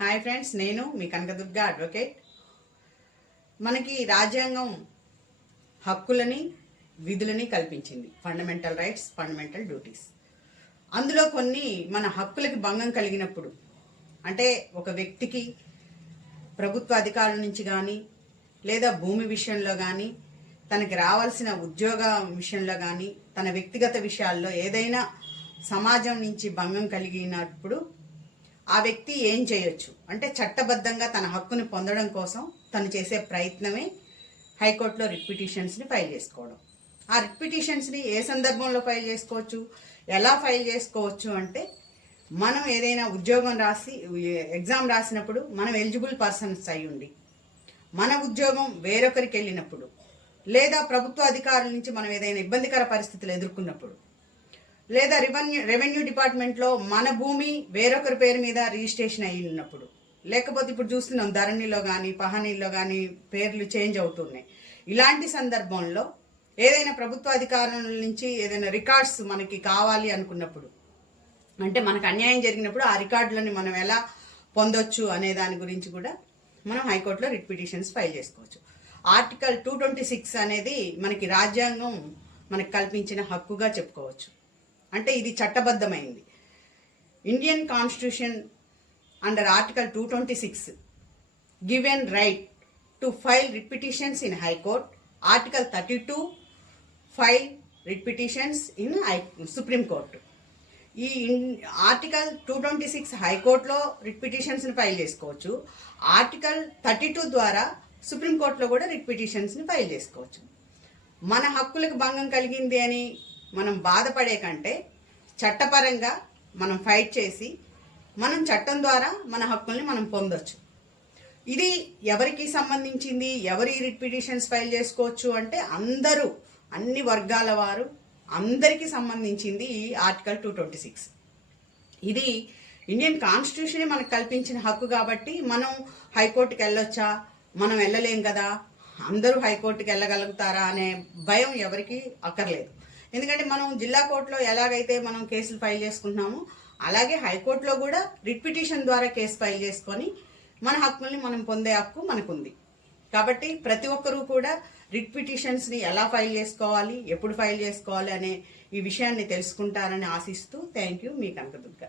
Hi friends, నేను మీ Kanakadurga advocate. మనకి రాజ్యాంగం హక్కులని విధులని కల్పించింది. Fundamental rights, fundamental duties. అందులో కొన్ని మన హక్కులకి భంగం కలిగినప్పుడు, అంటే ఒక వ్యక్తికి ప్రభుత్వ అధికారుల నుంచి కానీ లేదా భూమి విషయంలో కానీ, తనకి రావాల్సిన ఉద్యోగ విషయంలో కానీ, తన వ్యక్తిగత విషయాల్లో ఏదైనా సమాజం నుంచి భంగం కలిగినప్పుడు ఆ వ్యక్తి ఏం చేయొచ్చు అంటే, చట్టబద్ధంగా తన హక్కుని పొందడం కోసం తను చేసే ప్రయత్నమే హైకోర్టులో రిట్ పిటిషన్స్ని ఫైల్ చేసుకోవడం. ఆ రిట్ పిటిషన్స్ని ఏ సందర్భంలో ఫైల్ చేసుకోవచ్చు, ఎలా ఫైల్ చేసుకోవచ్చు అంటే, మనం ఏదైనా ఉద్యోగం రాసి ఎగ్జామ్ రాసినప్పుడు మనం ఎలిజిబుల్ పర్సన్స్ అయి ఉండి, మన ఉద్యోగం వేరొకరికి వెళ్ళినప్పుడు, లేదా ప్రభుత్వ అధికారుల నుంచి మనం ఏదైనా ఇబ్బందికర పరిస్థితులు ఎదుర్కొన్నప్పుడు, లేదా రెవెన్యూ డిపార్ట్మెంట్లో మన భూమి వేరొకరి పేరు మీద రిజిస్ట్రేషన్ అయి ఉన్నప్పుడు, లేకపోతే ఇప్పుడు చూస్తున్నాం ధరణిలో కానీ పహనీలో కానీ పేర్లు చేంజ్ అవుతున్నాయి. ఇలాంటి సందర్భంలో ఏదైనా ప్రభుత్వ అధికారుల నుంచి ఏదైనా రికార్డ్స్ మనకి కావాలి అనుకున్నప్పుడు, అంటే మనకు అన్యాయం జరిగినప్పుడు ఆ రికార్డులని మనం ఎలా పొందొచ్చు అనే దాని గురించి కూడా మనం హైకోర్టులో రిట్ పిటిషన్స్ ఫైల్ చేసుకోవచ్చు. ఆర్టికల్ 226 అనేది మనకి రాజ్యాంగం మనకు కల్పించిన హక్కుగా చెప్పుకోవచ్చు. అంటే ఇది చట్టబద్ధమైంది. Indian constitution under article 226 given right to file writ petitions in high court. Article 32 file writ petitions in supreme court. ఈ ఆర్టికల్ 226 హైకోర్టులో రిట్ పిటిషన్స్ని ఫైల్ చేసుకోవచ్చు. ఆర్టికల్ 32 ద్వారా సుప్రీంకోర్టులో కూడా రిట్ పిటిషన్స్ని ఫైల్ చేసుకోవచ్చు. మన హక్కులకు భంగం కలిగింది అని మనం బాధపడే కంటే, చట్టపరంగా మనం ఫైట్ చేసి మనం చట్టం ద్వారా మన హక్కుల్ని మనం పొందొచ్చు. ఇది ఎవరికి సంబంధించింది, ఎవరి రిట్ పిటిషన్స్ ఫైల్ చేసుకోవచ్చు అంటే, అందరూ, అన్ని వర్గాల వారు, అందరికీ సంబంధించింది ఈ ఆర్టికల్ 226. ఇది ఇండియన్ కాన్స్టిట్యూషనే మనకు కల్పించిన హక్కు కాబట్టి మనం హైకోర్టుకి వెళ్ళొచ్చా, మనం వెళ్ళలేం కదా, అందరూ హైకోర్టుకి వెళ్ళగలుగుతారా అనే భయం ఎవరికి అక్కర్లేదు. ఎందుకంటే మనం జిల్లా కోర్టులో ఎలాగైతే మనం కేసులు ఫైల్ చేసుకుంటున్నామో, అలాగే హైకోర్టులో కూడా రిట్ పిటిషన్ ద్వారా కేసు ఫైల్ చేసుకొని మన హక్కుల్ని మనం పొందే హక్కు మనకుంది. కాబట్టి ప్రతి ఒక్కరూ కూడా రిట్ పిటిషన్స్ని ఎలా ఫైల్ చేసుకోవాలి, ఎప్పుడు ఫైల్ చేసుకోవాలి అనే ఈ విషయాన్ని తెలుసుకుంటారని ఆశిస్తూ, థ్యాంక్ యూ, మీ కనకదుర్గ.